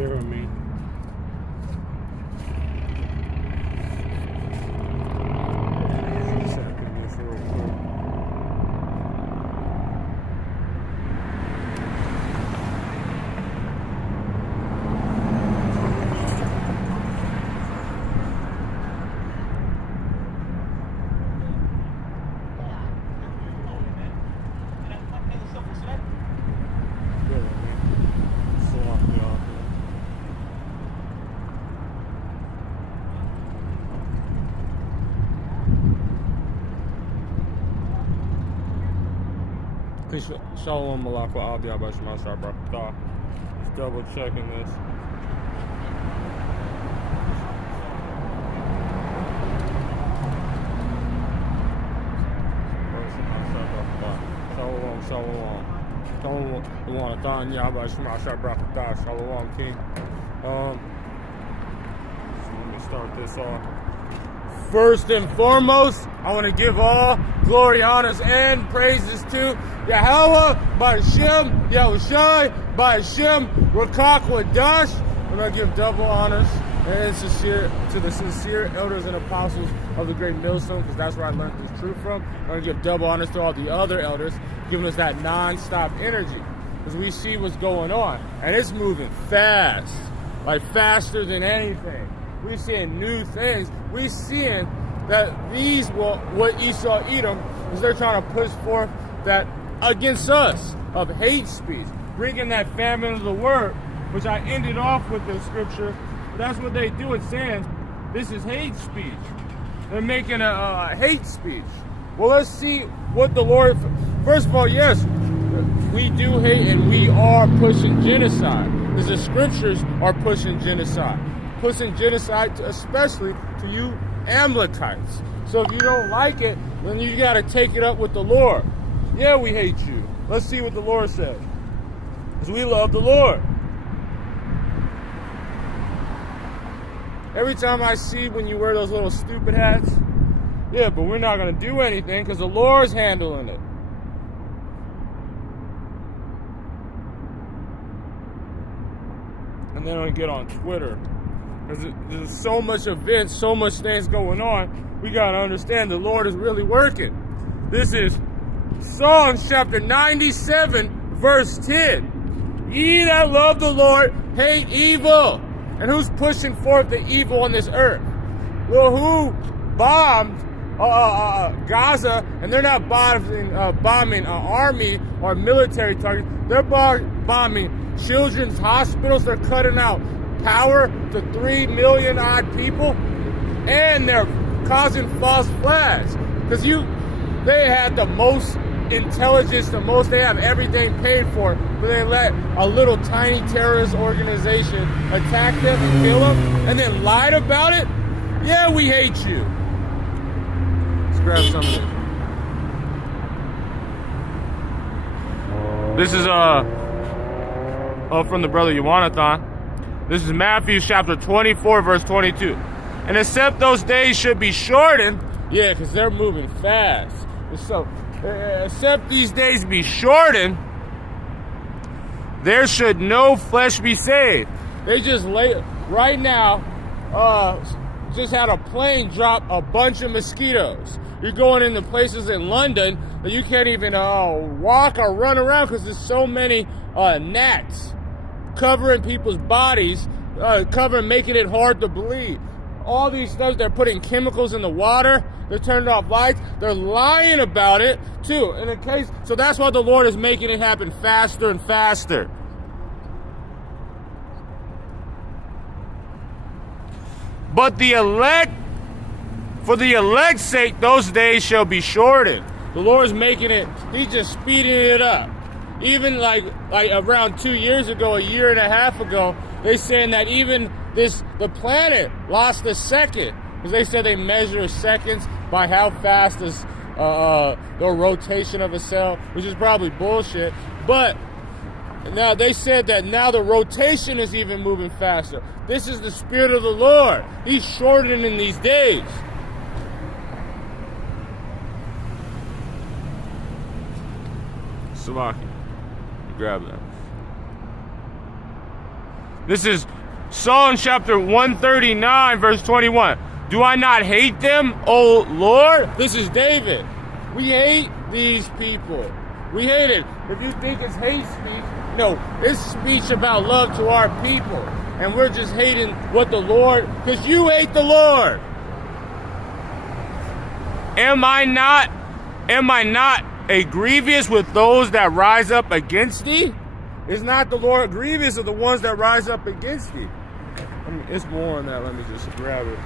Bear with me. Shalom Malak wa Al Diabash Mashar Barakatah. Just double checking this. Shalom, shalom. Shalom, Yabash Mashar Barakatah. Shalom, King. So let me start this off. First and foremost, I want to give all glory, honors, and praises to Yahweh, Ba'Shem, Yahushai, Ba'Shem, Rakak Wadash. I'm going to give double honors and to the sincere elders and apostles of the great millstone, because that's where I learned this truth from. I'm going to give double honors to all the other elders, giving us that non-stop energy, because we see what's going on, and it's moving fast, like faster than anything. We're seeing new things. We're seeing that what Esau Edom is, they're trying to push forth that against us of hate speech, bringing that famine of the word, which I ended off with the scripture. That's what they do. It's saying this is hate speech. They're making a hate speech. Well, let's see what the Lord. First of all, yes, we do hate and we are pushing genocide, because the scriptures are pushing genocide. Pushing genocide, especially to you Amalekites. So if you don't like it, then you got to take it up with the Lord. Yeah, we hate you. Let's see what the Lord says. Because we love the Lord. Every time I see when you wear those little stupid hats, yeah, but we're not going to do anything because the Lord's handling it. And then I get on Twitter. There's so much events, so much things going on. We got to understand the Lord is really working. This is Psalms chapter 97, verse 10. Ye that love the Lord hate evil. And who's pushing forth the evil on this earth? Well, who bombed Gaza? And they're not bombing an army or military targets. They're bombing children's hospitals. They're cutting out power to 3 million odd people, and they're causing false flags because they had the most intelligence, they have everything paid for, but they let a little tiny terrorist organization attack them and kill them and then lied about it. Yeah, we hate you. Let's grab some of this. This is from the brother Yawanathan. This is Matthew chapter 24, verse 22. And except those days should be shortened, yeah, because they're moving fast. So, except these days be shortened, there should no flesh be saved. They just right now, just had a plane drop a bunch of mosquitoes. You're going into places in London that you can't even walk or run around because there's so many gnats covering people's bodies, making it hard to bleed. All these stuff, they're putting chemicals in the water, they're turning off lights, they're lying about it too. In a case, so that's why the Lord is making it happen faster and faster. But the elect, for the elect's sake, those days shall be shortened. The Lord is making it, he's just speeding it up. Even like around 2 years ago, a year and a half ago, they're saying that even the planet lost a second, because they said they measure seconds by how fast is the rotation of a cell, which is probably bullshit. But now they said that now the rotation is even moving faster. This is the Spirit of the Lord. He's shortening these days. Salaki. Grab that. This is Psalm chapter 139, verse 21. Do I not hate them, O Lord? This is David. We hate these people. We hate it. If you think it's hate speech, no, it's speech about love to our people. And we're just hating what the Lord, because you hate the Lord. Am I not a grievous with those that rise up against thee? Is not the Lord grievous of the ones that rise up against thee? It's more on that. Let me just grab it.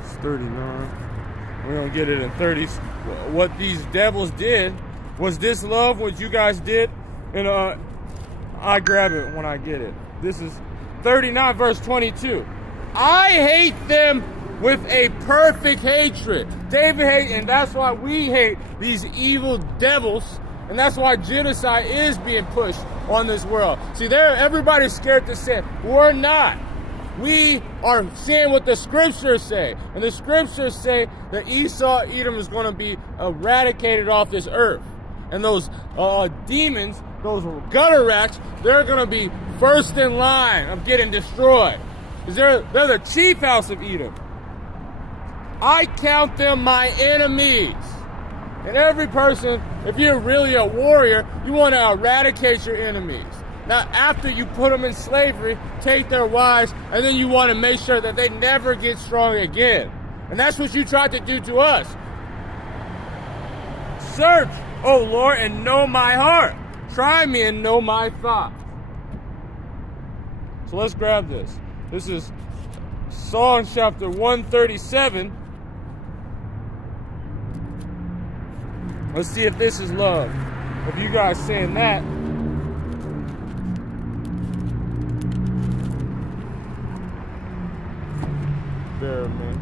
It's 39. We're going to get it in 30s. What these devils did was this love what you guys did. And I grab it when I get it. This is 39 verse 22. I hate them with a perfect hatred. David hates, and that's why we hate these evil devils, and that's why genocide is being pushed on this world. See, everybody's scared to sin. We're not. We are saying what the scriptures say, and the scriptures say that Esau, Edom is going to be eradicated off this earth, and those demons, those gutter rats, they're going to be first in line of getting destroyed. They're the chief house of Edom. I count them my enemies. And every person, if you're really a warrior, you want to eradicate your enemies. Now, after you put them in slavery, take their wives, and then you want to make sure that they never get strong again. And that's what you tried to do to us. Search, O Lord, and know my heart. Try me and know my thoughts. So let's grab this. This is Psalm chapter 137. Let's see if this is love. If you guys saying that. There, man.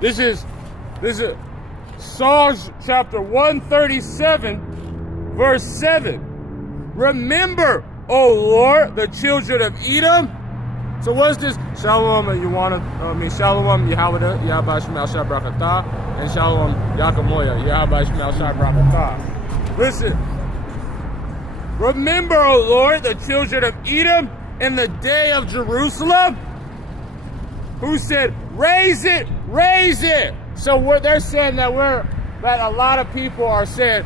This is Psalms chapter 137, verse 7. Remember, O Lord, the children of Edom. So what's this? Shalom, Shalom, Yahweh, Yahweh Shemel Shai Brakatah, and Shalom, Yakamoya, Yahweh Shemel Shai Brakatah. Listen. Remember, O Lord, the children of Edom in the day of Jerusalem, who said, raise it, raise it. So they're saying that a lot of people are saying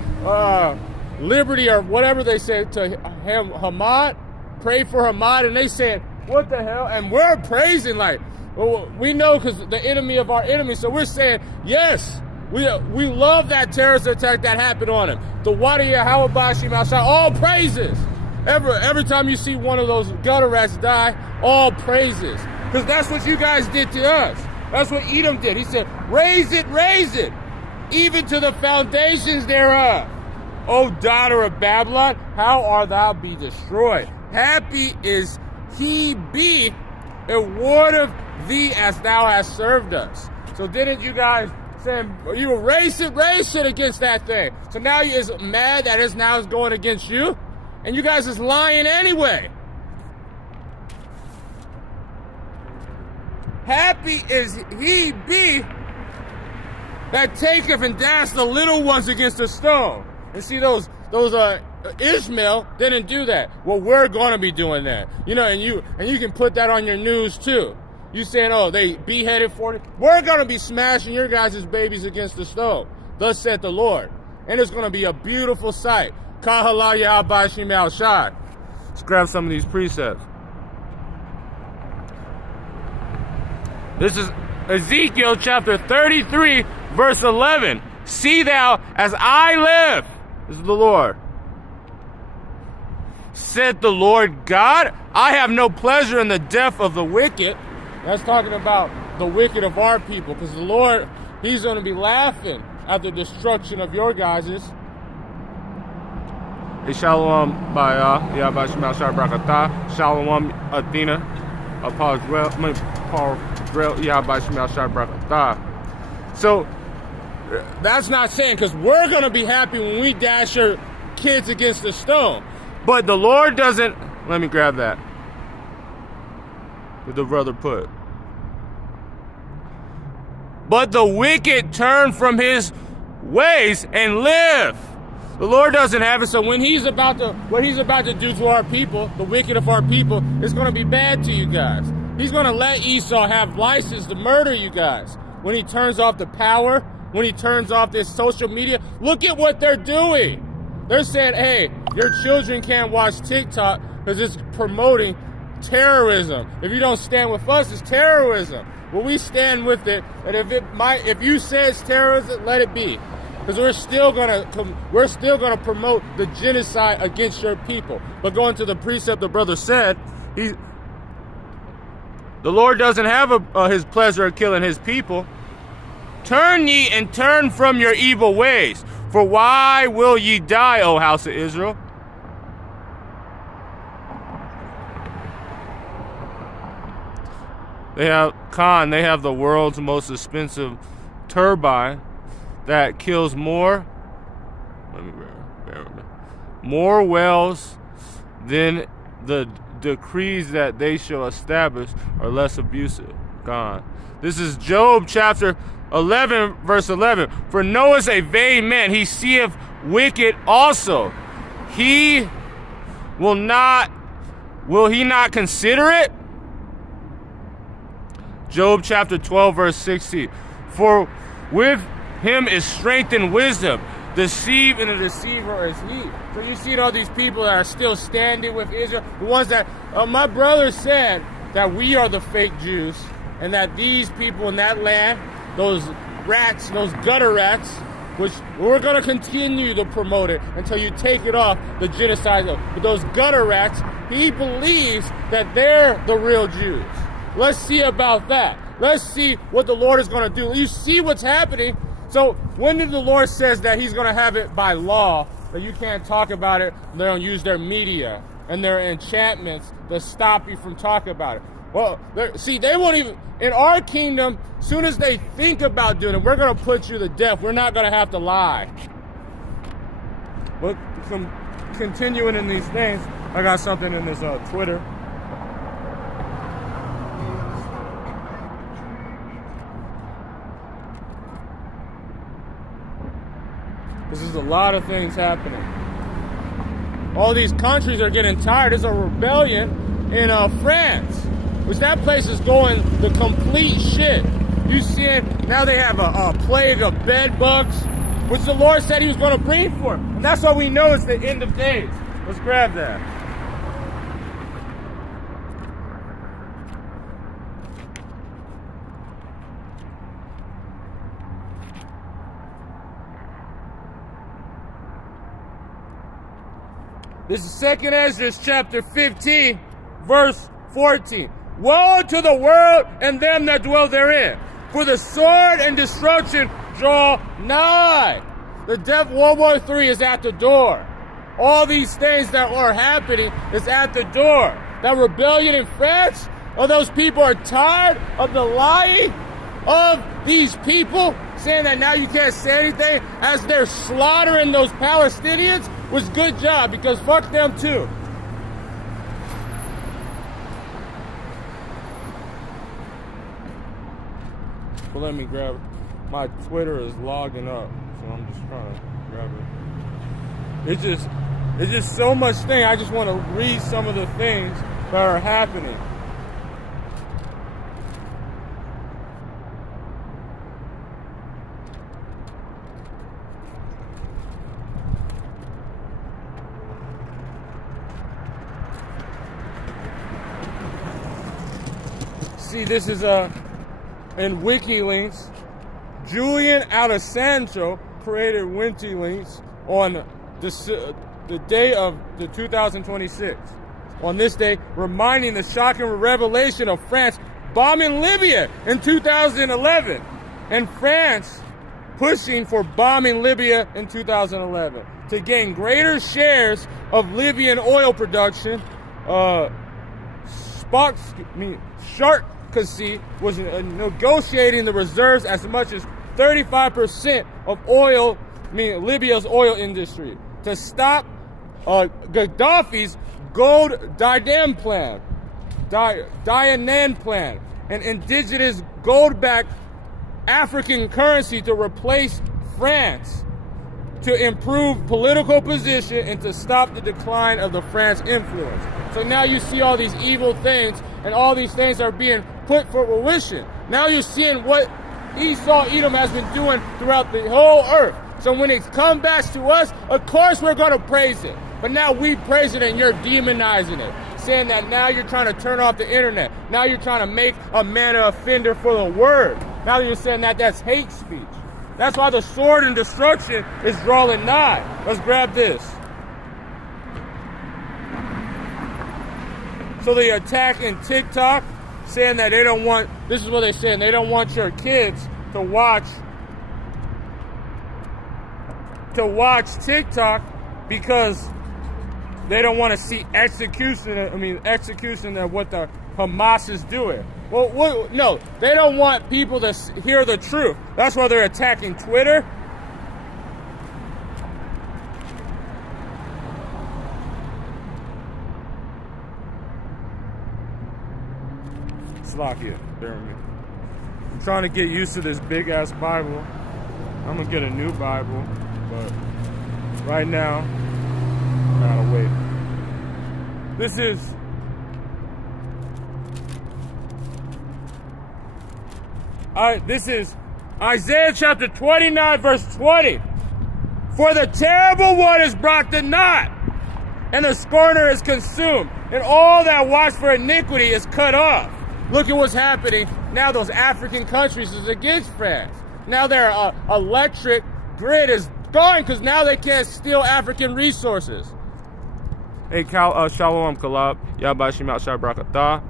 liberty or whatever they say to Hamad, pray for Hamad, and they said, what the hell? And we're praising like, well, we know because the enemy of our enemy. So we're saying, yes, we love that terrorist attack that happened on him. The Wadiya Hawabashi Malshai, all praises. Every time you see one of those gutter rats die, all praises. Because that's what you guys did to us. That's what Edom did. He said, raise it, even to the foundations thereof. O daughter of Babylon, how art thou be destroyed? Happy is he be awarded thee as thou hast served us. So didn't you guys say, you race it against that thing? So now you is mad that it's now is going against you? And you guys is lying anyway. Happy is he be that taketh and dash the little ones against the stone. And see those Ishmael didn't do that. Well, we're gonna be doing that. You know, and you can put that on your news too. You saying, oh, they beheaded 40. We're gonna be smashing your guys' babies against the stone. Thus said the Lord. And it's gonna be a beautiful sight. Kahala Yahweh Shemel Shai. Let's grab some of these precepts. This is Ezekiel chapter 33, verse 11. See thou as I live. This is the Lord. Said the Lord God, I have no pleasure in the death of the wicked. That's talking about the wicked of our people. Because the Lord, he's going to be laughing at the destruction of your guys's. Shalom by Yahweh Shemel Shai Brakatah. Shalom Athena. Paul Yahweh Shemel Shai Brakatah. So that's not saying, because we're going to be happy when we dash your kids against the stone. But the Lord doesn't, let me grab that. did the brother put? But the wicked turn from his ways and live. The Lord doesn't have it, so what he's about to do to our people, the wicked of our people, is going to be bad to you guys. He's going to let Esau have license to murder you guys. When he turns off the power, when he turns off this social media, look at what they're doing. They're saying, hey, your children can't watch TikTok because it's promoting terrorism. If you don't stand with us, it's terrorism. Well, we stand with it, and if you say it's terrorism, let it be. Because we're still gonna promote the genocide against your people. But going to the precept the brother said, the Lord doesn't have his pleasure of killing his people. Turn ye and turn from your evil ways. For why will ye die, O house of Israel? They have the world's most expensive turbine that kills more whales than the decrees that they shall establish are less abusive. Gone. This is Job chapter 11, verse 11. For Noah is a vain man, he seeth wicked also. Will he not consider it? Job chapter 12, verse 16. For with him is strength and wisdom. Deceive and a deceiver is he. So you see all these people that are still standing with Israel. The ones that, my brother said that we are the fake Jews. And that these people in that land, those rats, those gutter rats, which we're going to continue to promote it until you take it off the genocide. But those gutter rats, he believes that they're the real Jews. Let's see about that. Let's see what the Lord is going to do. You see what's happening. So when did the Lord says that he's going to have it by law, that you can't talk about it, they don't use their media and their enchantments to stop you from talking about it? Well, see, they won't even, in our kingdom, as soon as they think about doing it, we're going to put you to death. We're not going to have to lie. But continuing in these things, I got something in this Twitter. This is a lot of things happening. All these countries are getting tired. There's a rebellion in France, which that place is going the complete shit. You see it, now they have a plague of bed bugs, which the Lord said he was going to bring for them. And that's all we know is the end of days. Let's grab that. This is 2 Ezra chapter 15, verse 14. Woe to the world and them that dwell therein, for the sword and destruction draw nigh. The death World War III is at the door. All these things that are happening is at the door. That rebellion in France, all those people are tired of the lying of these people, saying that now you can't say anything as they're slaughtering those Palestinians, was good job, because fuck them too. Well, let me grab it. My Twitter is logging up, so I'm just trying to grab it. It's just so much thing. I just want to read some of the things that are happening. See, this is in WikiLeaks. Julian Alessandro created WikiLeaks on the day of the 2026. On this day, reminding the shocking revelation of France bombing Libya in 2011, and France pushing for bombing Libya in 2011 to gain greater shares of Libyan oil production. Sarkozy was negotiating the reserves as much as 35% of oil, Libya's oil industry, to stop Gaddafi's gold diadem plan. Dianan plan, an indigenous gold-backed African currency to replace France, to improve political position and to stop the decline of the France influence. So now you see all these evil things, and all these things are being put for fruition. Now you're seeing what Esau, Edom has been doing throughout the whole earth. So when it comes back to us, of course we're going to praise it. But now we praise it and you're demonizing it, saying that now you're trying to turn off the internet. Now you're trying to make a man an offender for the word. Now you're saying that that's hate speech. That's why the sword and destruction is drawing nigh. Let's grab this. So they attack in TikTok, saying that they don't want, this is what they're saying, they don't want your kids to watch TikTok because they don't want to see execution of what the Hamas is doing. Well, no, they don't want people to hear the truth. That's why they're attacking Twitter. Slovakia, bear with me. I'm trying to get used to this big ass Bible. I'm gonna get a new Bible, but right now, I gotta wait. This is Isaiah chapter 29, verse 20. For the terrible one is brought to naught, and the scorner is consumed, and all that watch for iniquity is cut off. Look at what's happening. Now those African countries is against France. Now their electric grid is gone because now they can't steal African resources. Hey, Shalom Kalab, Yabashim Al Brakatah.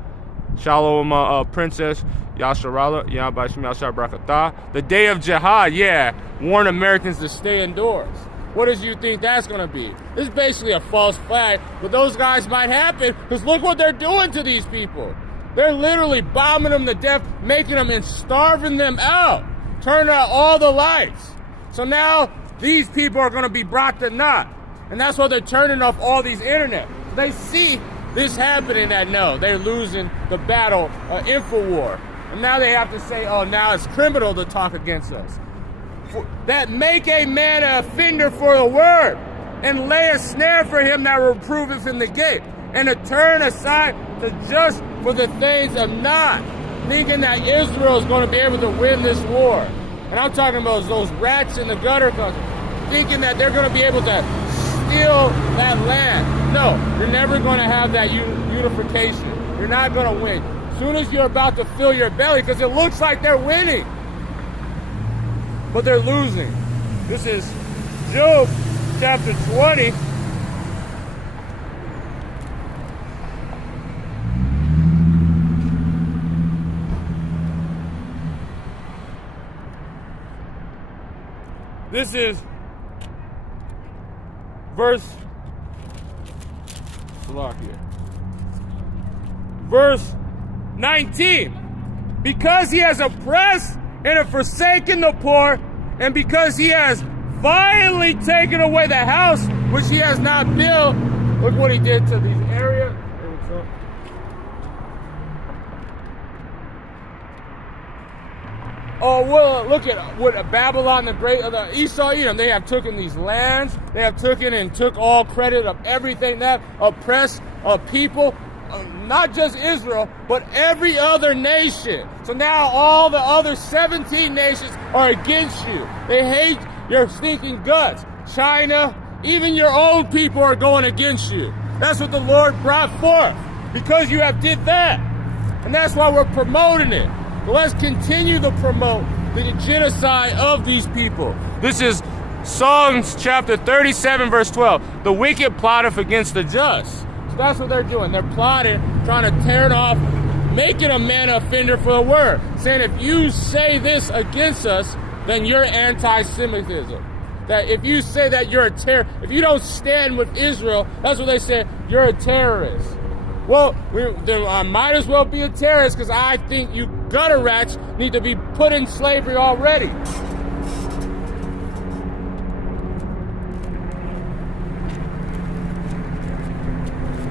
Shalom Princess Yasharala, Yabashim Al Brakatah. The day of jihad, warn Americans to stay indoors. What did you think that's going to be? This is basically a false flag, but those guys might happen because look what they're doing to these people. They're literally bombing them to death, making them and starving them out, turning out all the lights. So now these people are going to be brought to naught. And that's why they're turning off all these internet. They see this happening that no, they're losing the battle, InfoWar. And now they have to say, oh, now it's criminal to talk against us. That make a man an offender for the word, and lay a snare for him that reproveth from the gate, and to turn aside to just for the things of not, thinking that Israel is going to be able to win this war. And I'm talking about those rats in the gutter country, thinking that they're going to be able to steal that land. No, you're never going to have that unification. You're not going to win. As soon as you're about to fill your belly, because it looks like they're winning, but they're losing. This is Job chapter 20. This is verse 19. Because he has oppressed and have forsaken the poor, and because he has violently taken away the house which he has not built. Look what he did to these areas. Oh, well, look at what Babylon the Great, the Esau, Edom, they have taken these lands, they have taken and took all credit of everything that oppressed people, not just Israel, but every other nation. So now all the other 17 nations are against you. They hate your stinking guts. China, even your own people are going against you. That's what the Lord brought forth, because you have did that. And that's why we're promoting it. But let's continue to promote the genocide of these people. This is Psalms chapter 37, verse 12. The wicked plotteth against the just. So that's what they're doing. They're plotting, trying to tear it off, making a man an offender for the word. Saying if you say this against us, then you're anti-Semitism. That if you say that you're a terrorist, if you don't stand with Israel, that's what they say, you're a terrorist. Well, then I might as well be a terrorist, because I think you gutter rats need to be put in slavery already.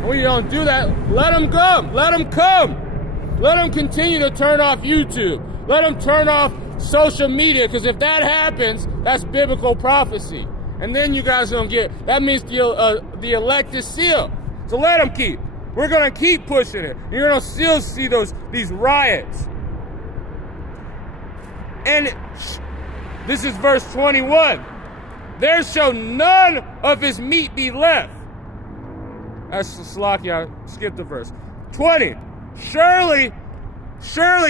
When you don't do that, let them come. Let them come. Let them continue to turn off YouTube. Let them turn off social media, because if that happens, that's biblical prophecy. And then you guys don't get, that means the elect is sealed. So let them keep. We're going to keep pushing it. You're going to still see these riots. And this is verse 21. There shall none of his meat be left. That's Slakia, skip the verse. 20. Surely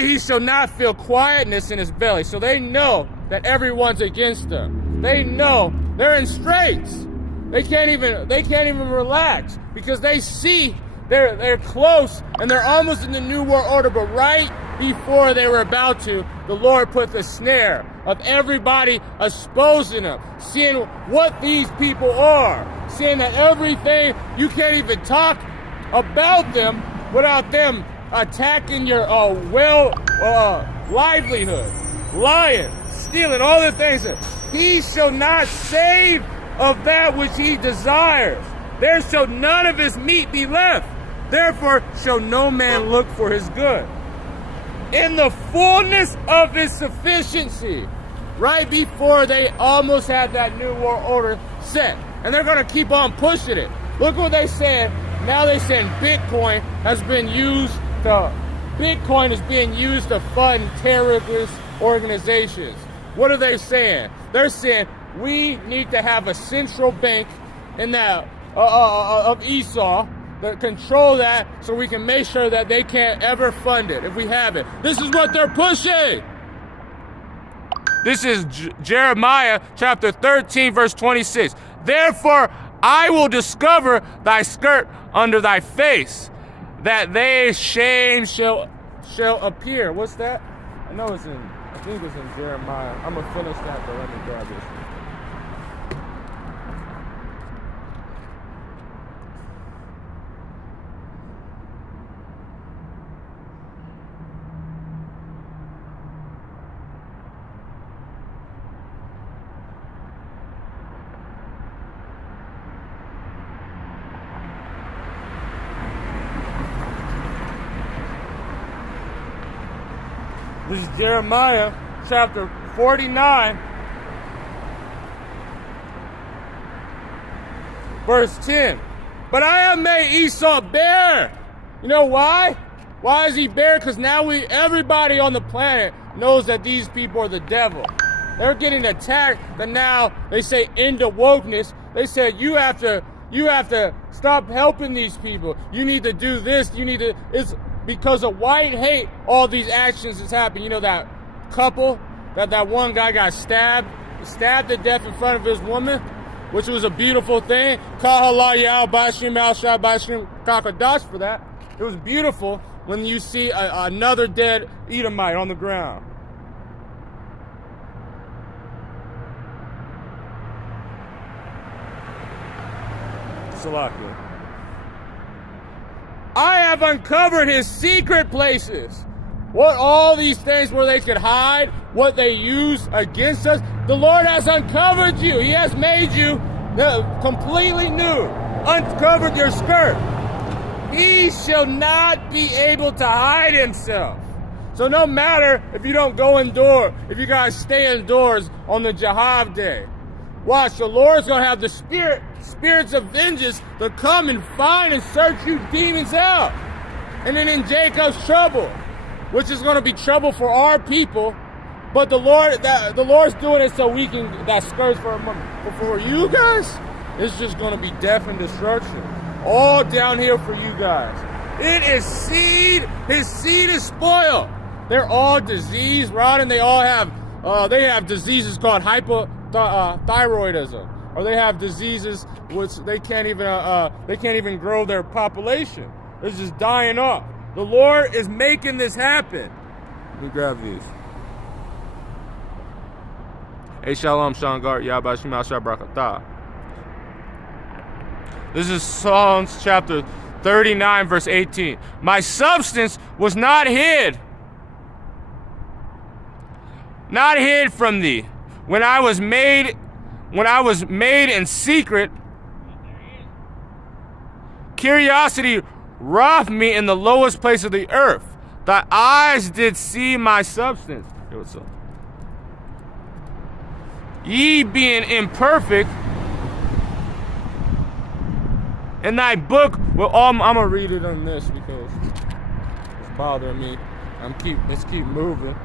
he shall not feel quietness in his belly. So they know that everyone's against them. They know they're in straits. They can't even relax, because they see they're close and they're almost in the New World Order. But right before they were about to, the Lord put the snare of everybody exposing them, seeing what these people are, seeing that everything, you can't even talk about them without them attacking your livelihood, lying, stealing, all the things. He shall not save of that which he desires. There shall none of his meat be left. Therefore shall no man look for his good. In the fullness of his sufficiency, right before they almost had that New World Order set. And they're going to keep on pushing it. Look what they said. Now they saying Bitcoin is being used to fund terrorist organizations. What are they saying? They're saying we need to have a central bank in that of Esau that control that, so we can make sure that they can't ever fund it if we have it. This is what they're pushing. This is Jeremiah chapter 13, verse 26. Therefore I will discover thy skirt under thy face, that thy shame shall appear. What's that? I think it's in Jeremiah. I'm gonna finish that, but let me grab this. This is Jeremiah chapter 49, verse 10. But I have made Esau bare. You know why? Why is he bare? Because now everybody on the planet knows that these people are the devil. They're getting attacked, but now they say end of wokeness. They said you have to stop helping these people. You need to do this. It's because of white hate, all these actions is happening. You know that couple, that one guy got stabbed to death in front of his woman, which was a beautiful thing. Kahala Yao Bashim Al Shah Bashim Kakadash for that. It was beautiful when you see another dead Edomite on the ground. Salakia. I have uncovered his secret places. What all these things where they could hide, what they use against us. The Lord has uncovered you. He has made you completely new. Uncovered your skirt. He shall not be able to hide himself. So no matter if you don't go indoors, if you guys stay indoors on the Jahab day, watch, the Lord's going to have the spirits of vengeance to come and find and search you demons out. And then in Jacob's trouble, which is going to be trouble for our people, but the Lord's doing it so we can, that skirts for a moment. But for you guys, it's just going to be death and destruction. All downhill for you guys. It is seed. His seed is spoiled. They're all diseased, right? And they all have, they have diseases called hypothyroidism. Or they have diseases which they can't even grow their population. It's just dying off. The Lord is making this happen. Let me grab these. Hey, Shalom, Shangar, Yabashim Ashar Brakatah. This is Psalms chapter 39, verse 18. My substance was not hid from thee. When I was made in secret, curiosity wrought me in the lowest place of the earth. Thy eyes did see my substance. Hey, what's up? Ye being imperfect, in thy book, well, I'm gonna read it on this because it's bothering me. Let's keep moving.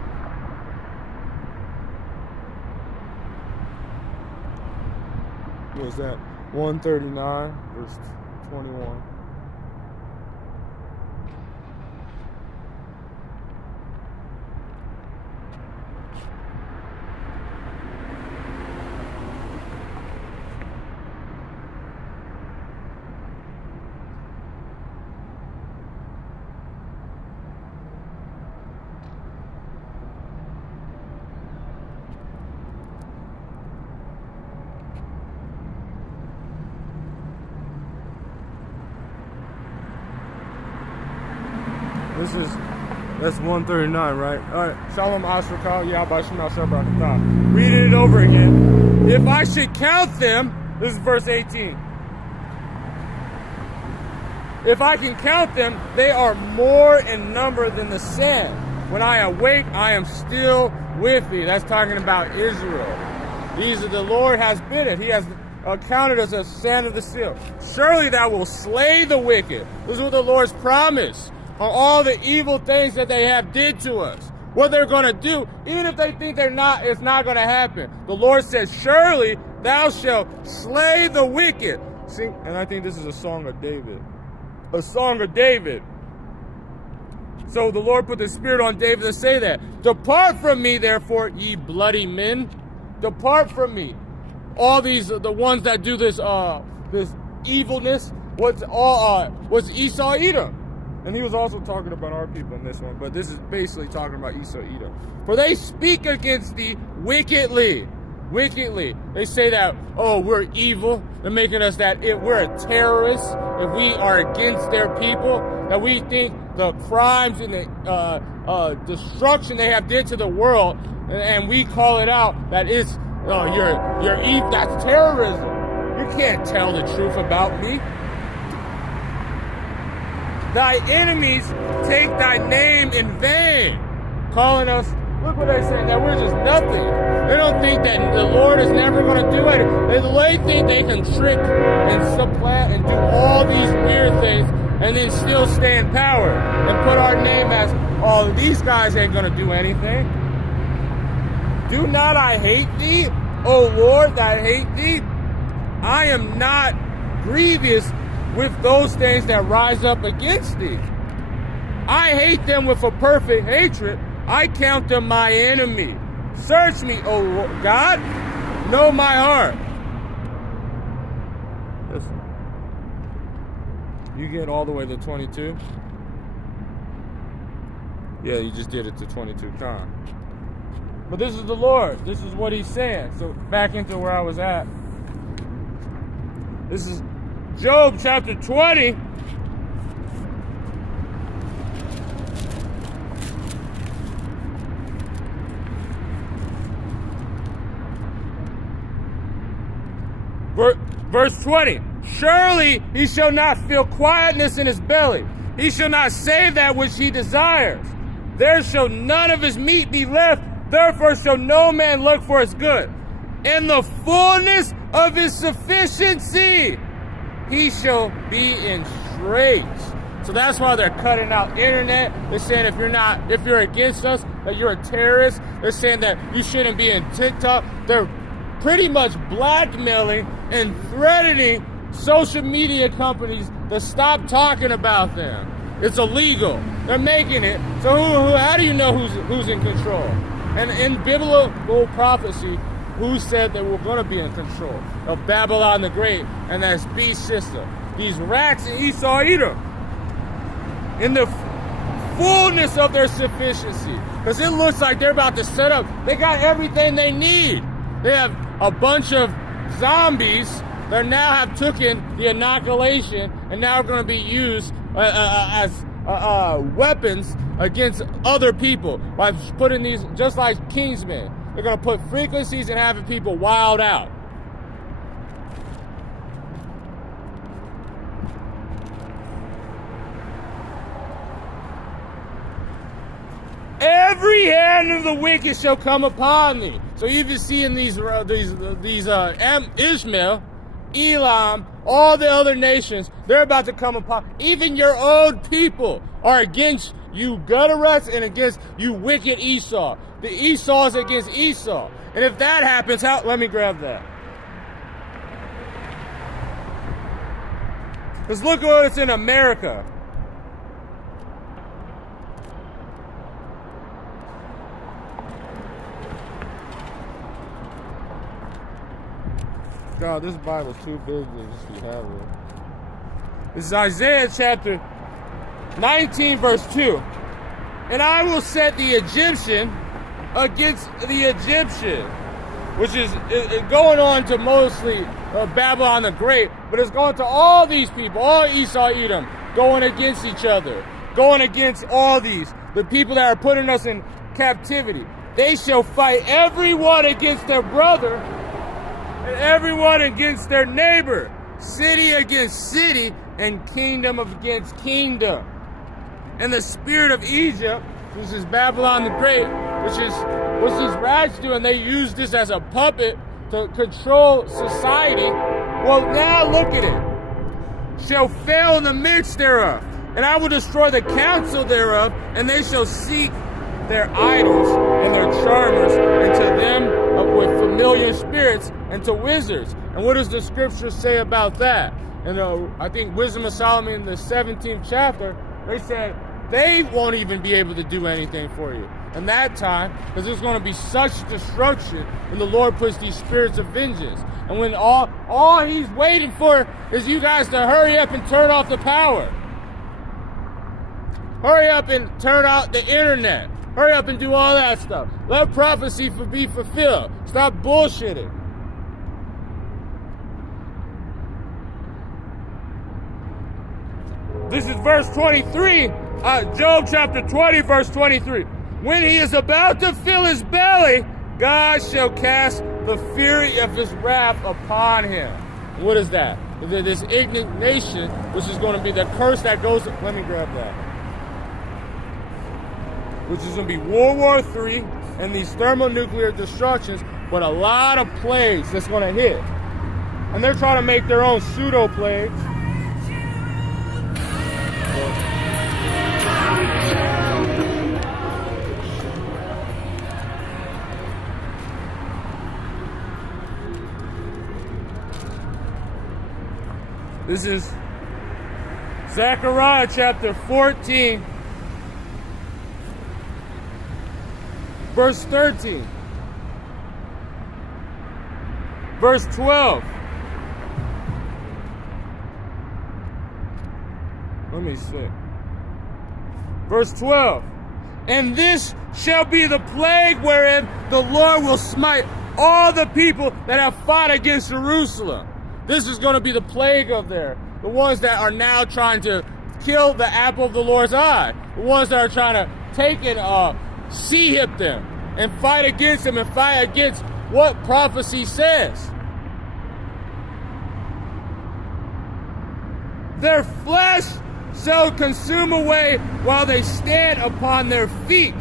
What was that? 139, verse 21. That's 139, right? All right. Shalom Ashrakal, Yahweh Shema Shabrakatah. Reading it over again. If I should count them, this is verse 18. If I can count them, they are more in number than the sand. When I awake, I am still with thee. That's talking about Israel. These are the Lord has bid it. He has counted us as sand of the sea. Surely thou will slay the wicked. This is what the Lord's promised. On all the evil things that they have did to us. What they're going to do, even if they think it's not going to happen. The Lord says, surely thou shalt slay the wicked. See, and I think this is a song of David. A song of David. So the Lord put the Spirit on David to say that. Depart from me, therefore, ye bloody men. Depart from me. All these, the ones that do this evilness. What's Esau Edom? And he was also talking about our people in this one, but this is basically talking about Esau Edom. For they speak against thee wickedly. Wickedly. They say that, oh, we're evil. They're making us that we're a terrorist if we are against their people. That we think the crimes and the destruction they have did to the world, and we call it out that it's, you're evil. That's terrorism. You can't tell the truth about me. Thy enemies take thy name in vain, calling us, look what they say, that we're just nothing. They don't think that the Lord is never going to do it. They think they can trick and supplant and do all these weird things and then still stay in power and put our name as, oh, these guys ain't going to do anything. Do not I hate thee, O Lord, that I hate thee? I am not grievous with those things that rise up against thee. I hate them with a perfect hatred. I count them my enemy. Search me, O God. Know my heart. Listen. You get all the way to 22? Yeah, you just did it to 22 times. But this is the Lord. This is what he's saying. So back into where I was at. This is Job chapter 20. Verse 20. Surely he shall not feel quietness in his belly. He shall not save that which he desires. There shall none of his meat be left. Therefore shall no man look for his good. In the fullness of his sufficiency, he shall be in straits. So that's why they're cutting out internet. They're saying if you're against us, that you're a terrorist. They're saying that you shouldn't be in TikTok. They're pretty much blackmailing and threatening social media companies to stop talking about them. It's illegal. They're making it. So how do you know who's in control? And in biblical prophecy, who said that we're going to be in control of Babylon the Great and that beast system? These rats in Esau Edom. In the fullness of their sufficiency. Because it looks like they're about to set up. They got everything they need. They have a bunch of zombies that now have taken the inoculation and now are going to be used as weapons against other by putting these, just like Kingsmen. They're going to put frequencies and having people wild out. every hand of the wicked shall come upon thee. So you even see in these Ishmael, Elam, all the other nations, they're about to come upon. Even your own people are against you, Gutterus, and against you, wicked Esau. The Esau is against Esau. And if that happens, let me grab that. Because look what it's in America. God, this Bible's too big to just be having. This is Isaiah chapter 19, verse 2. And I will set the Egyptian against the Egyptian, which is going on to mostly Babylon the Great, but it's going to all these people, all Esau, Edom, going against each other, going against all these, the people that are putting us in captivity. They shall fight everyone against their brother, and everyone against their neighbor, city against city, and kingdom against kingdom. And the spirit of Egypt, which is Babylon the Great, which is what these rags do, and they use this as a puppet to control society. Well, now look at it. Shall fail in the midst thereof, and I will destroy the counsel thereof, and they shall seek their idols and their charmers, and to them with familiar spirits, and to wizards. And what does the scripture say about that? And I think Wisdom of Solomon in the 17th chapter, they said they won't even be able to do anything for you in that time, because there's going to be such destruction when the Lord puts these spirits of vengeance. And when all he's waiting for is you guys to hurry up and turn off the power. Hurry up and turn out the internet. Hurry up and do all that stuff. Let prophecy be fulfilled. Stop bullshitting. This is verse 23, Job chapter 20, verse 23. When he is about to fill his belly, God shall cast the fury of his wrath upon him. What is that? This indignation, which is going to be the curse that goes... Let me grab that. Which is going to be World War III and these thermonuclear destructions, but a lot of plagues that's going to hit. And they're trying to make their own pseudo-plagues. This is Zechariah chapter 14, verse 13, verse 12. Let me see. Verse 12. And this shall be the plague wherein the Lord will smite all the people that have fought against Jerusalem. This is going to be the plague of the ones that are now trying to kill the apple of the Lord's eye. The ones that are trying to take and sea-hip them and fight against them and fight against what prophecy says. Their flesh shall consume away while they stand upon their feet,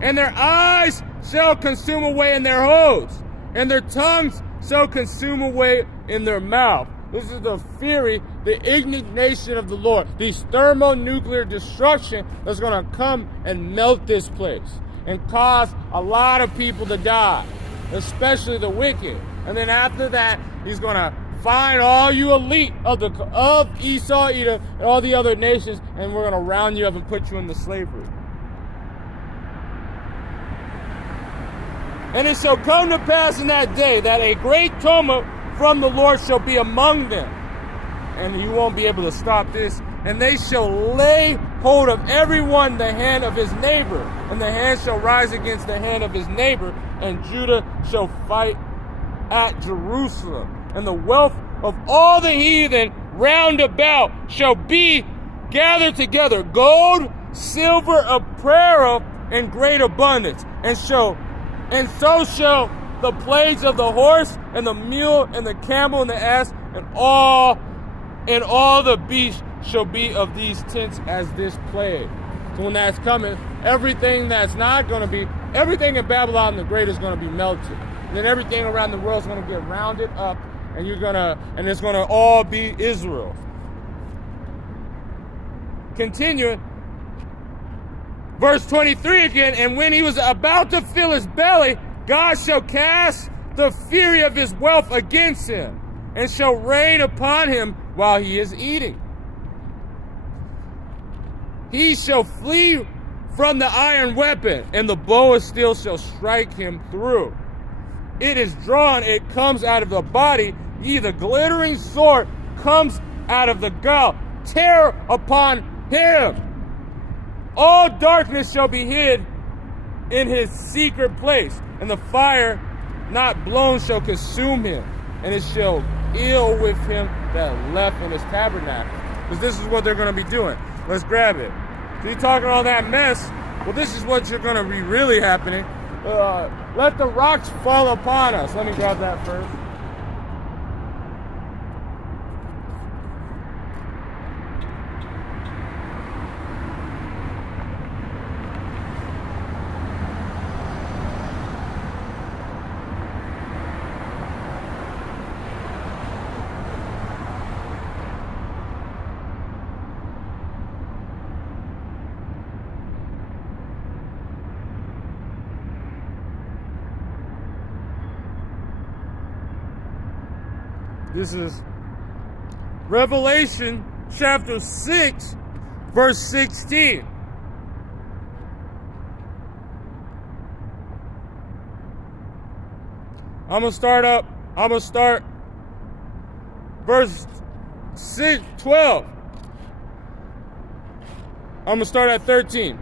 and their eyes shall consume away in their holes, and their tongues shall consume away in their mouth. This is the fury, the indignation of the Lord, this thermonuclear destruction that's going to come and melt this place and cause a lot of people to die, especially the wicked. And then after that, he's going to find all you elite of Esau, Edom, and all the other nations, and we're going to round you up and put you into slavery. And it shall come to pass in that day that a great tumult from the Lord shall be among them. And you won't be able to stop this. And they shall lay hold of everyone the hand of his neighbor. And the hand shall rise against the hand of his neighbor. And Judah shall fight at Jerusalem. And the wealth of all the heathen round about shall be gathered together. Gold, silver, apparel, in great abundance. And so shall the plagues of the horse and the mule and the camel and the ass and all the beasts shall be of these tents as this plague. So when that's coming, everything that's not going to be everything in Babylon the Great is going to be melted. And then everything around the world is going to get rounded up, and it's going to all be Israel. Continuing, verse 23 again, and when he was about to fill his belly, God shall cast the fury of his wealth against him, and shall rain upon him while he is eating. He shall flee from the iron weapon, and the bow of steel shall strike him through. It is drawn, it comes out of the body, ye the glittering sword comes out of the gall. Terror upon him. All darkness shall be hid in his secret place, and the fire not blown shall consume him, and it shall ill with him that left in his tabernacle. Because this is what they're going to be doing. Let's grab it. So you're talking all that mess. Well, this is what you're going to be really happening. Let the rocks fall upon us. Let me grab that first. This is Revelation chapter 6, verse 16. I'm going to start verse 12. I'm going to start at 13.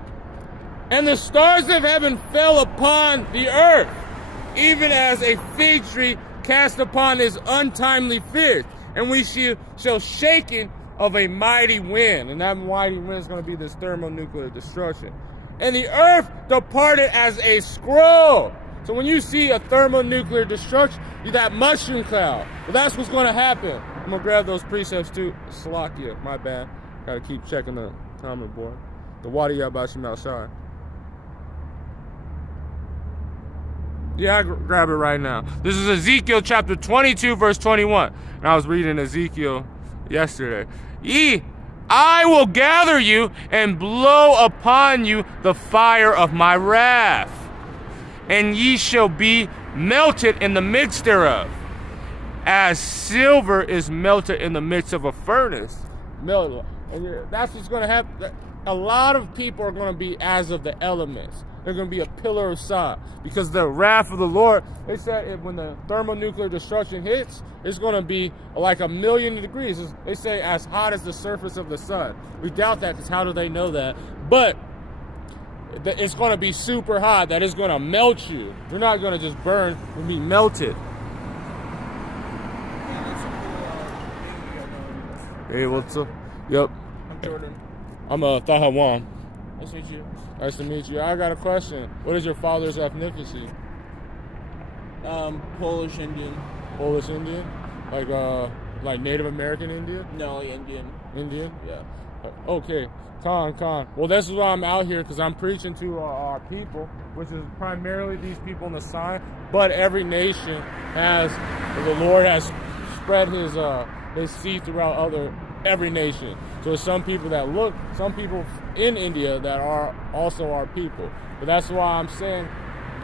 And the stars of heaven fell upon the earth, even as a fig tree cast upon his untimely figs, and we shall shaken of a mighty wind. And that mighty wind is going to be this thermonuclear destruction. And the earth departed as a scroll. So when you see a thermonuclear destruction, you that mushroom cloud. Well, that's what's going to happen. I'm going to grab those precepts too. Salakia, my bad. Got to keep checking the comment board. The water Yabashim outside. Yeah, I grab it right now. This is Ezekiel chapter 22, verse 21. And I was reading Ezekiel yesterday. I will gather you and blow upon you the fire of my wrath, and ye shall be melted in the midst thereof, as silver is melted in the midst of a furnace. Melted. And that's what's going to happen. A lot of people are going to be as of the elements. They're going to be a pillar of salt, because the wrath of the Lord, they said when the thermonuclear destruction hits, it's going to be like 1,000,000 degrees. They say as hot as the surface of the sun. We doubt that, because how do they know that? But it's going to be super hot, that it's going to melt you. You're not going to just burn, you'll be melted. Hey, what's up? Yep. I'm Jordan. I'm Tahawan. Nice to meet you. Nice to meet you. I got a question. What is your father's ethnicity? Polish Indian. Polish Indian? Like Native American Indian? No, Indian. Indian? Yeah. Okay. Con. Well, this is why I'm out here, because I'm preaching to our people, which is primarily these people in the sign. But every nation the Lord has spread his seed throughout every nation. So there's some people in India that are also our people. But that's why I'm saying,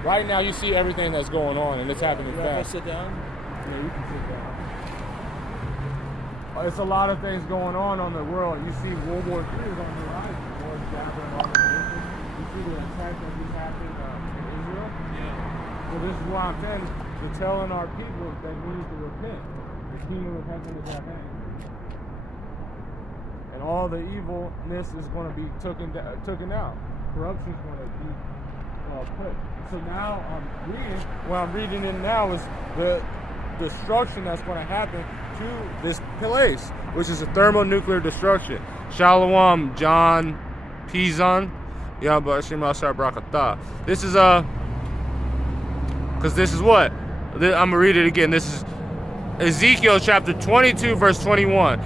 right now you see everything that's going on, and it's happening fast. Sit down? Yeah, you can sit down. It's a lot of things going on the world. You see World War III is on the rise. The war is gathering all the nations. You see the attack that just happened in Israel. Yeah. So this is why I'm saying, we're telling our people that we need to repent. The kingdom of heaven is at hand. And all the evilness is going to be taken out. Corruption is going to be put. So now what I'm reading in now is the destruction that's going to happen to this place, which is a thermonuclear destruction. Shalom, John Pizon. This is because this is what? I'm going to read it again. This is Ezekiel chapter 22, verse 21.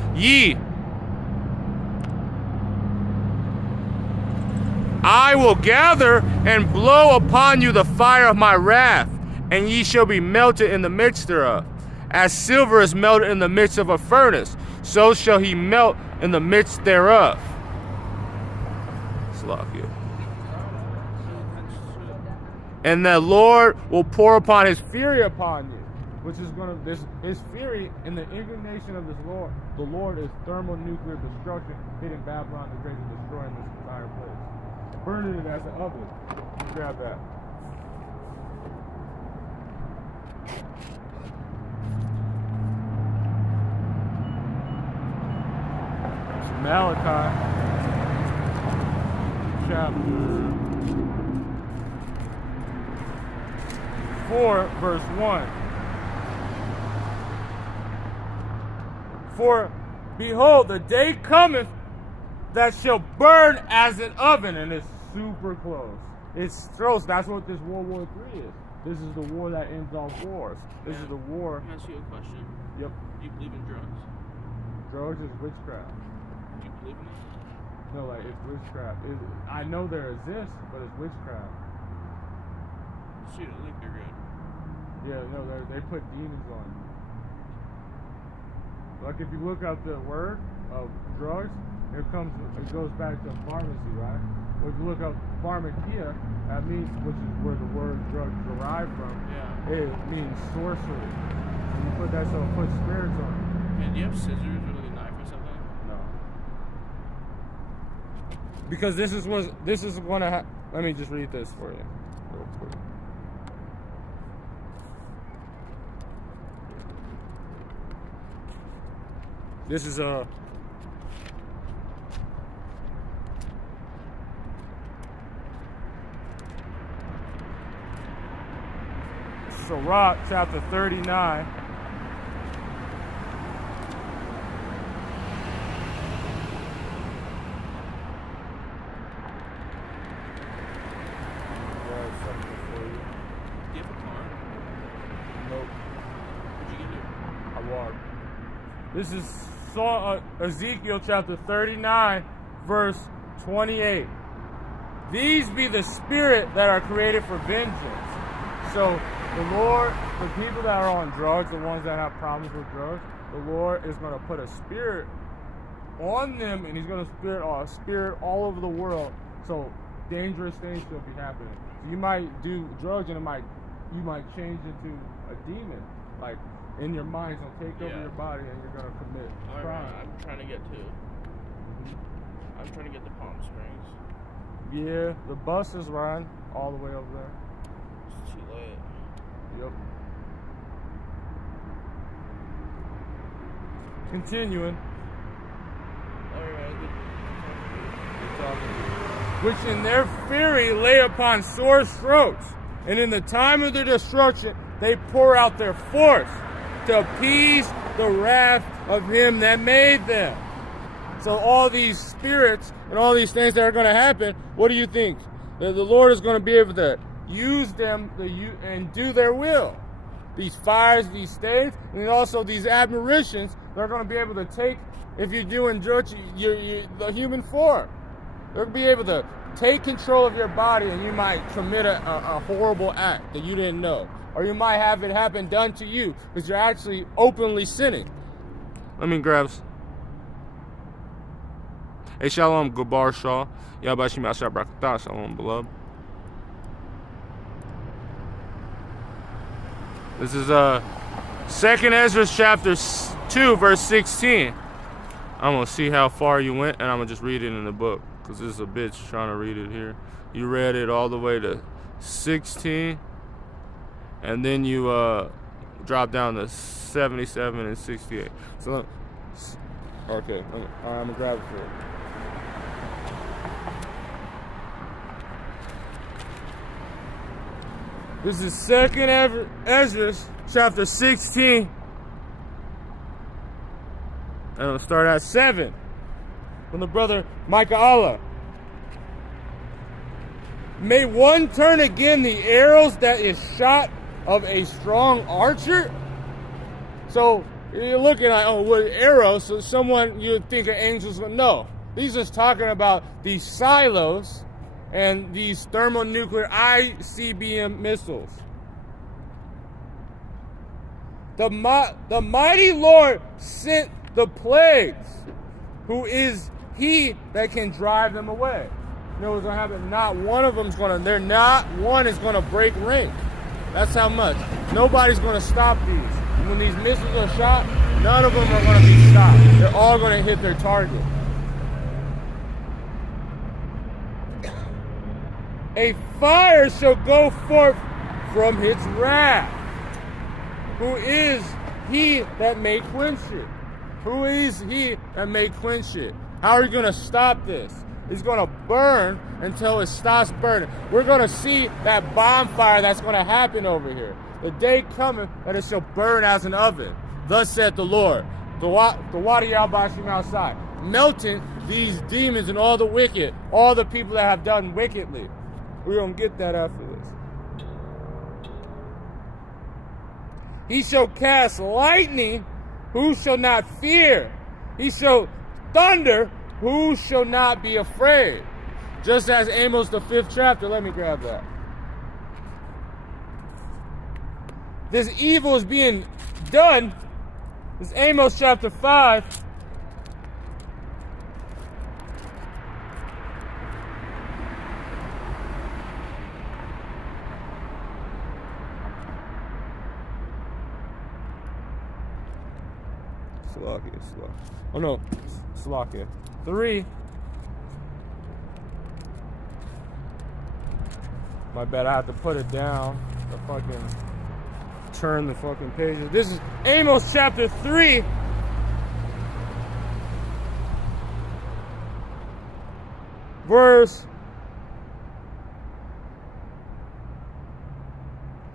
I will gather and blow upon you the fire of my wrath, and ye shall be melted in the midst thereof. As silver is melted in the midst of a furnace, so shall he melt in the midst thereof. Slakia. And the Lord will pour upon his fury upon you, which is going to, his fury in the indignation of this Lord. The Lord is thermonuclear destruction, hitting Babylon the Great and destroying this entire place, burning it as an oven. Grab that. It's Malachi chapter 4, verse 1. For behold, the day cometh that shall burn as an oven, and it's super close. It's close. That's what this World War III is. This is the war that ends all wars. This is the war. Can I ask you a question? Yep. Do you believe in drugs? Drugs is witchcraft. Do you believe in it? No, like, it's witchcraft. I know there exists, but it's witchcraft. So you don't think they're good? Yeah, no, they put demons on you. Like, if you look up the word of drugs, it goes back to pharmacy, right? If you look up pharmakia, that means, which is where the word drug derived from, it means sorcery. And you put that, so it puts spirits on you. And do you have scissors or like a knife or something? No. Because this is going to let me just read this for you real quick. This is a Sirach chapter 39. This is Ezekiel chapter 39, verse 28. These be the spirit that are created for vengeance. So the Lord, the people that are on drugs, the ones that have problems with drugs, the Lord is going to put a spirit on them, and he's going to spirit all over the world. So dangerous things will be happening. So you might do drugs, and you might change into a demon, like in your mind, so take over your body, and you're gonna commit crime. Right, I'm trying to get to Palm Springs. Yeah, the bus is running all the way over there. It's too late. Yep. Continuing. Alright. Which in their fury lay upon sore strokes, and in the time of their destruction they pour out their force to appease the wrath of him that made them. So all these spirits and all these things that are going to happen, what do you think? The Lord is going to be able to use them and do their will. These fires, these states, and also these admirations, they're going to be able to take, if you're doing drugs, the human form. They're going to be able to take control of your body, and you might commit a horrible act that you didn't know. Or you might have it happen done to you because you're actually openly sinning. Let me grab. Hey, shalom, Gabar Shah. Yabashim Asher Brakata, shalom, beloved. This is 2nd Ezra chapter 2, verse 16. I'm going to see how far you went, and I'm going to just read it in the book because this is a bitch trying to read it here. You read it all the way to 16. And then you drop down to 77 and 68. So, okay, I'm gonna grab it for you. This is 2nd Ezra, chapter 16. And I'll start at 7. From the brother Micah Allah. May one turn again the arrows that is shot of a strong archer? So you're looking like, oh, what arrows? So someone, you would think of angels, but no. These are talking about these silos and these thermonuclear ICBM missiles. The mighty Lord sent the plagues, who is he that can drive them away. You know what's going to happen? Not one of them's going to, not one is going to break rank. That's how much. Nobody's going to stop these. And when these missiles are shot, none of them are going to be stopped. They're all going to hit their target. A fire shall go forth from its wrath. Who is he that may quench it? Who is he that may quench it? How are you going to stop this? It's going to burn until it stops burning. We're going to see that bonfire that's going to happen over here. The day coming that it shall burn as an oven. Thus saith the Lord. The water Yahbashim outside. Melting these demons and all the wicked. All the people that have done wickedly. We're going to get that after this. He shall cast lightning. Who shall not fear? He shall thunder. Who shall not be afraid? Just as Amos the 5th chapter. Let me grab that. This evil is being done. This is Amos chapter 5. Slovakia. Oh no, Slovakia. 3. My bad, I have to put it down. The fucking turn the fucking pages. This is Amos chapter 3. Verse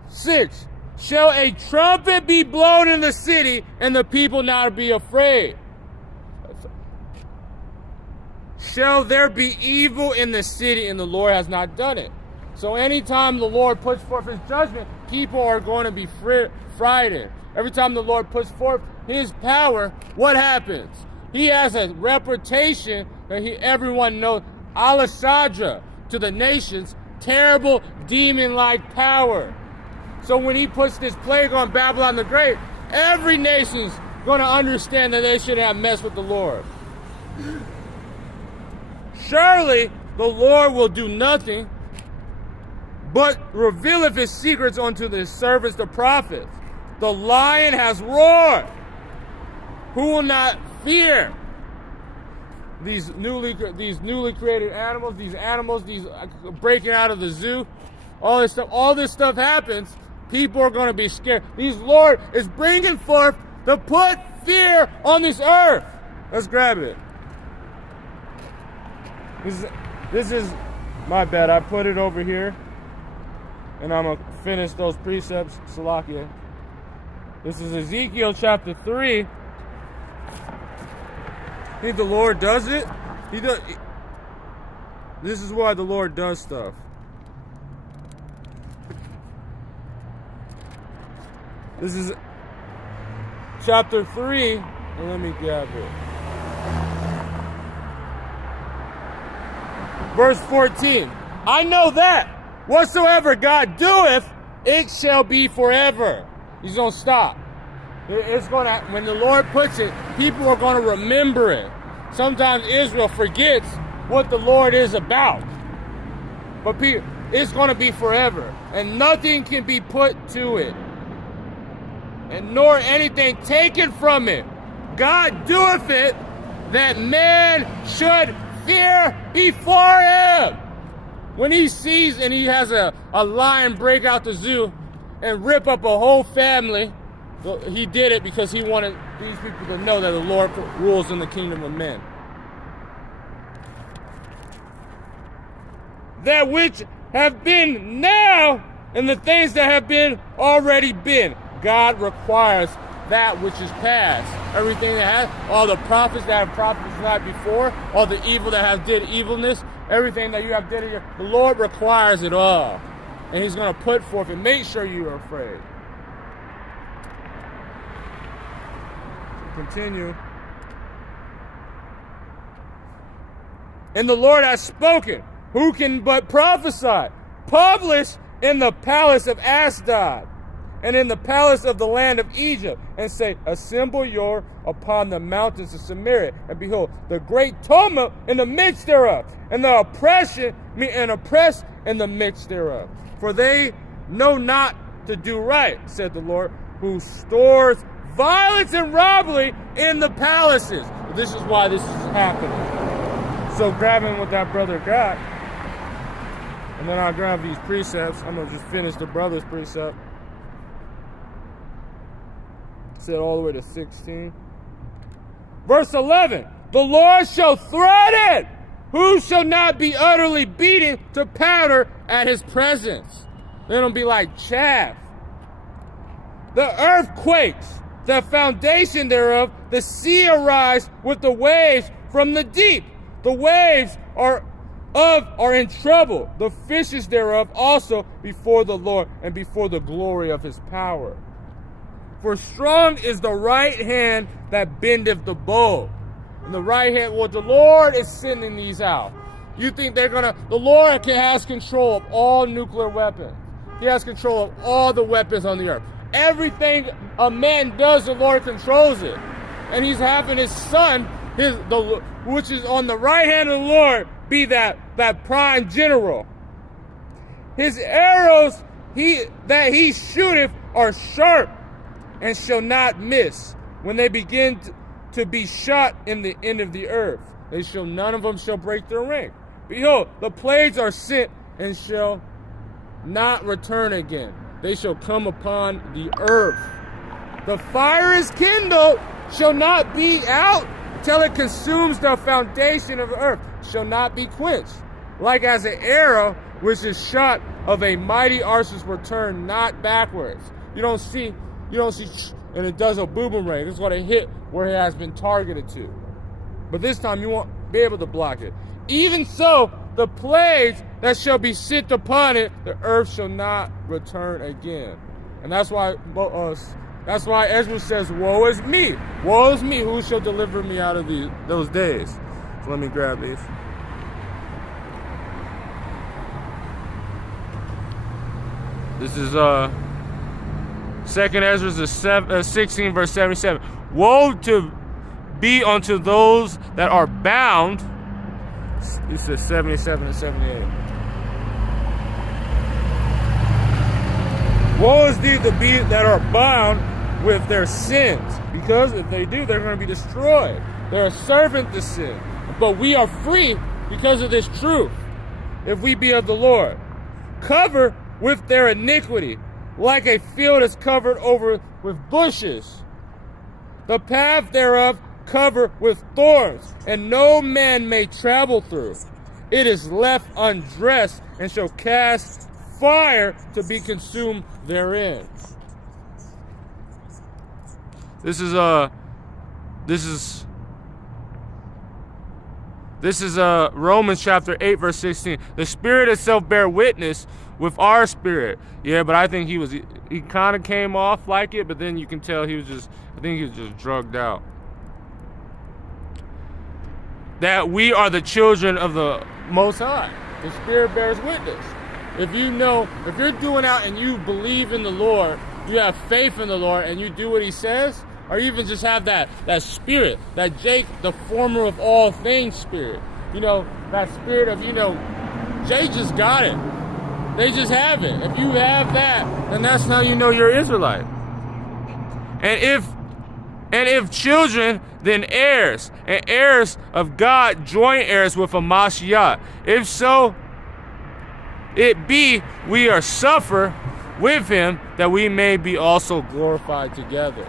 6. Shall a trumpet be blown in the city, and the people not be afraid? Shall there be evil in the city, and the Lord has not done it? So anytime the Lord puts forth his judgment, people are going to be frightened. Every time the Lord puts forth his power, what happens? He has a reputation that everyone knows. Alashadra, to the nations, terrible demon-like power. So when he puts this plague on Babylon the Great, every nation's going to understand that they shouldn't have messed with the Lord. Surely the Lord will do nothing, but revealeth his secrets unto his servants the prophets. The lion has roared. Who will not fear? These newly created animals, these breaking out of the zoo, all this stuff happens. People are going to be scared. These Lord is bringing forth to put fear on this earth. Let's grab it. This is my bad. I put it over here, and I'm going to finish those precepts. Salakia. This is Ezekiel chapter 3. I think the Lord does it. He does. This is why the Lord does stuff. This is chapter 3. And let me grab it. Verse 14. I know that whatsoever God doeth, it shall be forever. He's going to stop. It's going to, when the Lord puts it, people are going to remember it. Sometimes Israel forgets what the Lord is about. But it's going to be forever. And nothing can be put to it. And nor anything taken from it. God doeth it that man should fear before him. When he sees and he has a lion break out the zoo and rip up a whole family, he did it because he wanted these people to know that the Lord rules in the kingdom of men. That which have been now and the things that have been already been. God requires that which is past. Everything that has, all the prophets that have prophesied before, all the evil that have did evilness, everything that you have did, the Lord requires it all. And he's going to put forth and make sure you are afraid. Continue. And the Lord has spoken. who can but prophesy? Publish in the palace of Ashdod, and in the palace of the land of Egypt, and say, assemble your upon the mountains of Samaria, and behold, the great tumult in the midst thereof, and the oppression, and oppressed in the midst thereof. For they know not to do right, said the Lord, who stores violence and robbery in the palaces. This is why this is happening. So grabbing what that brother got, and then I'll grab these precepts. I'm going to just finish the brother's precept. Said all the way to 16. Verse 11. The Lord shall threaten. Who shall not be utterly beaten to powder at his presence? Then it'll be like chaff. The earth quakes, the foundation thereof, the sea arise with the waves from the deep. The waves are in trouble, the fishes thereof also before the Lord and before the glory of his power. For strong is the right hand that bendeth the bow. And the right hand, well, the Lord is sending these out. You think the Lord has control of all nuclear weapons. He has control of all the weapons on the earth. Everything a man does, the Lord controls it. And he's having his son, which is on the right hand of the Lord, be that prime general. His arrows that he shooteth are sharp and shall not miss. When they begin to be shot in the end of the earth, none of them shall break their ring. Behold, the plagues are sent and shall not return again. They shall come upon the earth. The fire is kindled, shall not be out till it consumes the foundation of the earth, shall not be quenched. Like as an arrow which is shot of a mighty archer's return not backwards. You don't see, and it does a boomerang. It's going to hit where it has been targeted to. But this time you won't be able to block it. Even so, the plagues that shall be sent upon it, the earth shall not return again. And that's why Ezra says, woe is me. Woe is me. Who shall deliver me out of those days? So let me grab these. This is 2nd Ezra 16 verse 77. Woe to be unto those that are bound. It says 77 and 78. Woe is thee to be that are bound with their sins, because if they do, they're going to be destroyed. They're a servant to sin. But we are free because of this truth, if we be of the Lord. Cover with their iniquity, like a field is covered over with bushes. The path thereof covered with thorns, and no man may travel through. It is left undressed, and shall cast fire to be consumed therein. This is Romans chapter 8 verse 16. The Spirit itself bear witness with our spirit. Yeah, but I think he kind of came off like it, but then you can tell he was just drugged out. That we are the children of the Most High. The Spirit bears witness. If you're doing out and you believe in the Lord, you have faith in the Lord, and you do what he says, or even just have that spirit, that Jake, the former of all things spirit. That spirit of, Jake just got it. They just have it. If you have that, then that's how you know you're Israelite. And if children, then heirs, and heirs of God, joint heirs with a Mashiach. If so, it be we are suffer with him, that we may be also glorified together.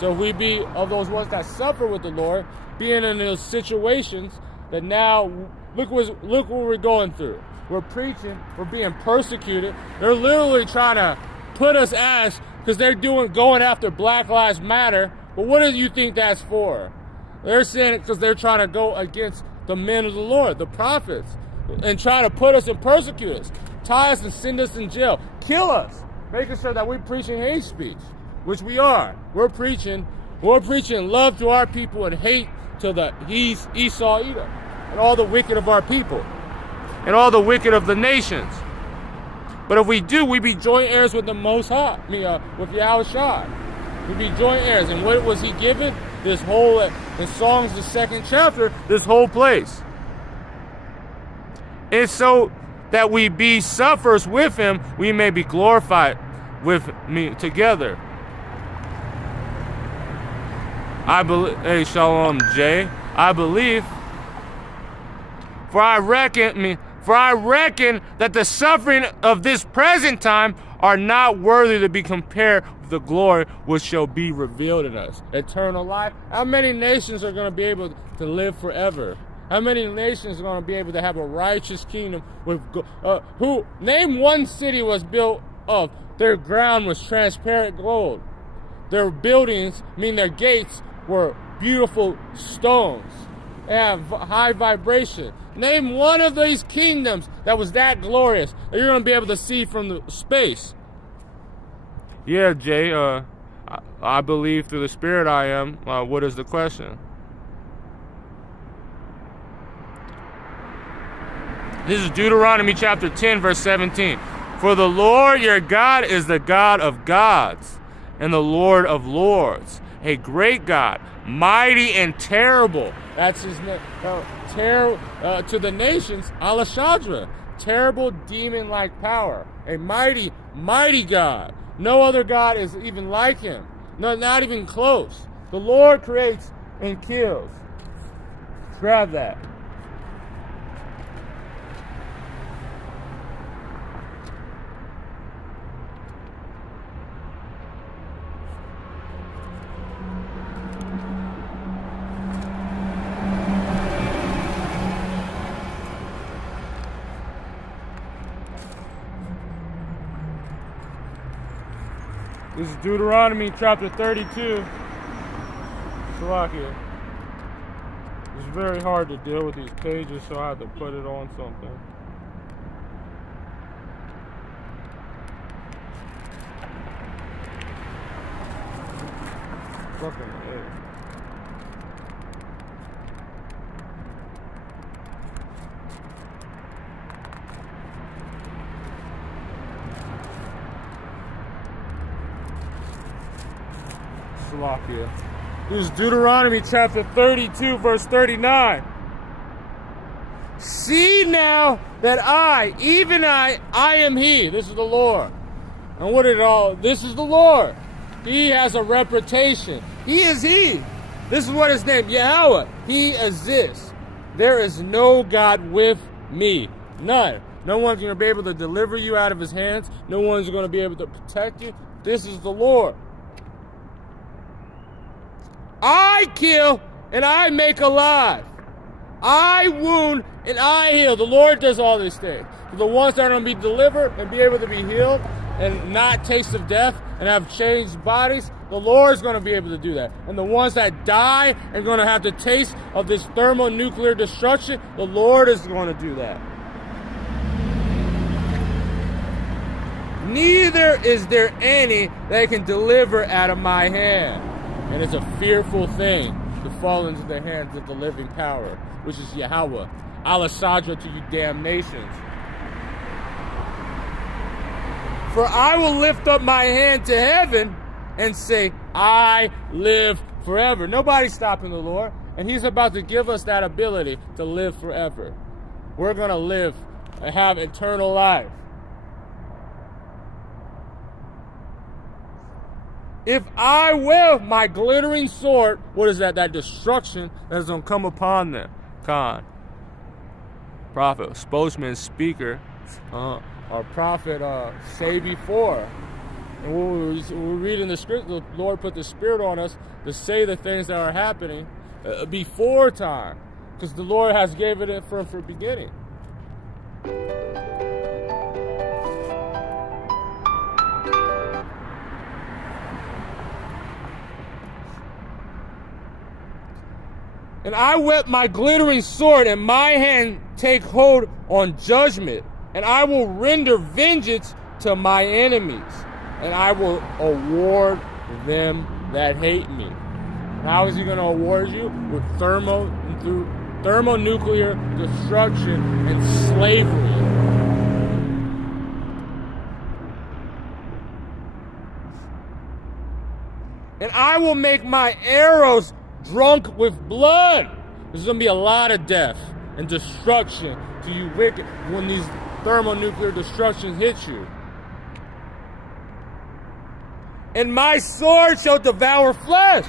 So we be of those ones that suffer with the Lord, being in those situations that now, look what we're going through. We're preaching, we're being persecuted. They're literally trying to put us as, because they're going after Black Lives Matter. But what do you think that's for? They're saying it because they're trying to go against the men of the Lord, the prophets, and trying to put us and persecute us, tie us and send us in jail, kill us, making sure that we're preaching hate speech, which we are. We're preaching love to our people and hate to the Esau, Edom, and all the wicked of our people. and all the wicked of the nations. But if we do, we be joint heirs with the Most High, with Yahweh Shai. We be joint heirs. And what was he given? This whole, in Songs, the 2nd chapter, this whole place. And so that we be sufferers with him, we may be glorified with me together. I believe, hey, Shalom Jay, I believe, for I reckon that the suffering of this present time are not worthy to be compared with the glory which shall be revealed in us. Eternal life. How many nations are going to be able to live forever? How many nations are going to be able to have a righteous kingdom with name one city was built of their ground was transparent gold. Their buildings, their gates were beautiful stones. They have high vibration. Name one of these kingdoms that was that glorious that you're going to be able to see from the space. Yeah, Jay, I believe through the Spirit I am. What is the question? This is Deuteronomy chapter 10, verse 17. For the Lord your God is the God of gods and the Lord of lords, a great God, mighty and terrible. That's his name. To the nations, Alashadra, terrible demon-like power, a mighty, mighty God. No other God is even like him. No, not even close. The Lord creates and kills. Grab that. This is Deuteronomy chapter 32. Slovakia. It's very hard to deal with these pages, so I had to put it on something. Fucking A. Slovakia. This is Deuteronomy chapter 32, verse 39. See now that I, even I am he. This is the Lord. And what it all, this is the Lord. He has a reputation. He is he. This is what his name, Yahweh. He exists. There is no God with me. None. No one's going to be able to deliver you out of his hands. No one's going to be able to protect you. This is the Lord. I kill and I make alive. I wound and I heal. The Lord does all these things. For the ones that are going to be delivered and be able to be healed and not taste of death and have changed bodies, the Lord's going to be able to do that. And the ones that die and going to have the taste of this thermonuclear destruction, the Lord is going to do that. Neither is there any that can deliver out of my hand. And it's a fearful thing to fall into the hands of the living power, which is Yahweh. Alasadra to you damn nations. For I will lift up my hand to heaven and say, I live forever. Nobody's stopping the Lord. And he's about to give us that ability to live forever. We're going to live and have eternal life. If I will, my glittering sword, what is that? That destruction that is going to come upon them. Khan. Prophet, spokesman, speaker, our prophet say before. And we're reading the script, the Lord put the Spirit on us to say the things that are happening before time. Because the Lord has given it from the beginning. And I whet my glittering sword, and my hand take hold on judgment. And I will render vengeance to my enemies. And I will award them that hate me. And how is he going to award you? With thermo and through thermonuclear destruction and slavery. And I will make my arrows drunk with blood. There's going to be a lot of death and destruction to you wicked when these thermonuclear destructions hit you. And my sword shall devour flesh.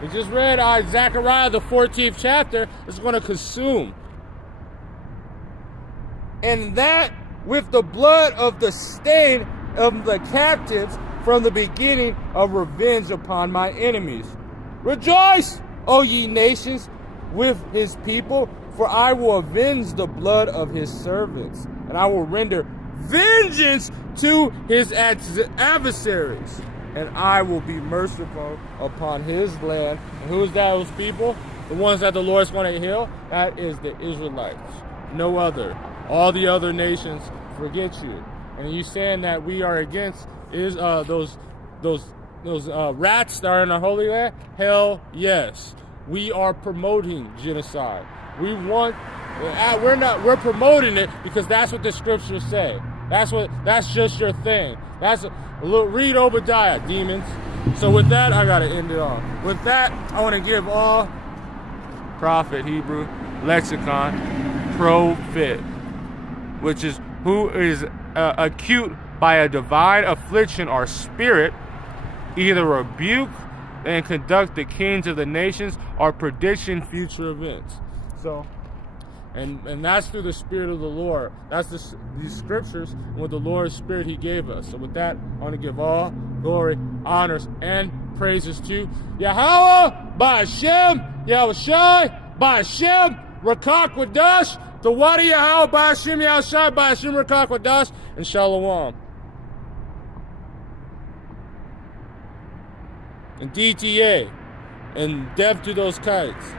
We just read Zechariah, the 14th chapter. It's going to consume. And that with the blood of the stain of the captives from the beginning of revenge upon my enemies. Rejoice, O ye nations, with his people, for I will avenge the blood of his servants, and I will render vengeance to his adversaries, and I will be merciful upon his land. And who is that, those people? The ones that the Lord is going to heal? That is the Israelites. No other. All the other nations forget you. And you saying that we are against those rats that are in the Holy Land? Hell yes. We are promoting genocide. We're promoting it because that's what the scriptures say. That's just your thing. Read Obadiah, demons. So with that, I gotta end it off. With that, I want to give all prophet, Hebrew, lexicon, profit, which is who is acute by a divine affliction or spirit, either rebuke and conduct the kings of the nations or prediction future events. So, and that's through the Spirit of the Lord. That's these scriptures with the Lord's Spirit he gave us. So with that, I want to give all glory, honors, and praises to Yahweh, Ba'ashem, Yahushai, Ba'ashem, Rakak Wadash, the Wadi Yahweh, Ba'ashem, Yahushai, Ba'ashem, Rakak Wadash, and Shalom. And DTA, and death to those kites.